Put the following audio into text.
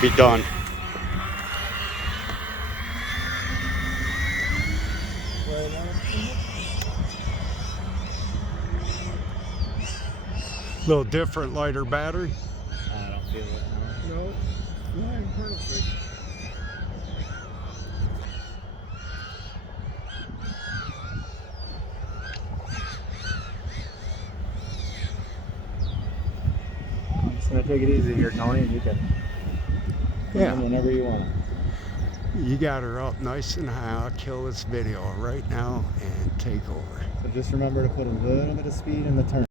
be done. Little different, lighter battery. I don't feel it. No, flying perfect. I'm just gonna take it easy here, Tony, and you can come in whenever you want. You got her up nice and high. I'll kill this video right now and take over. So just remember to put a little bit of speed in the turn.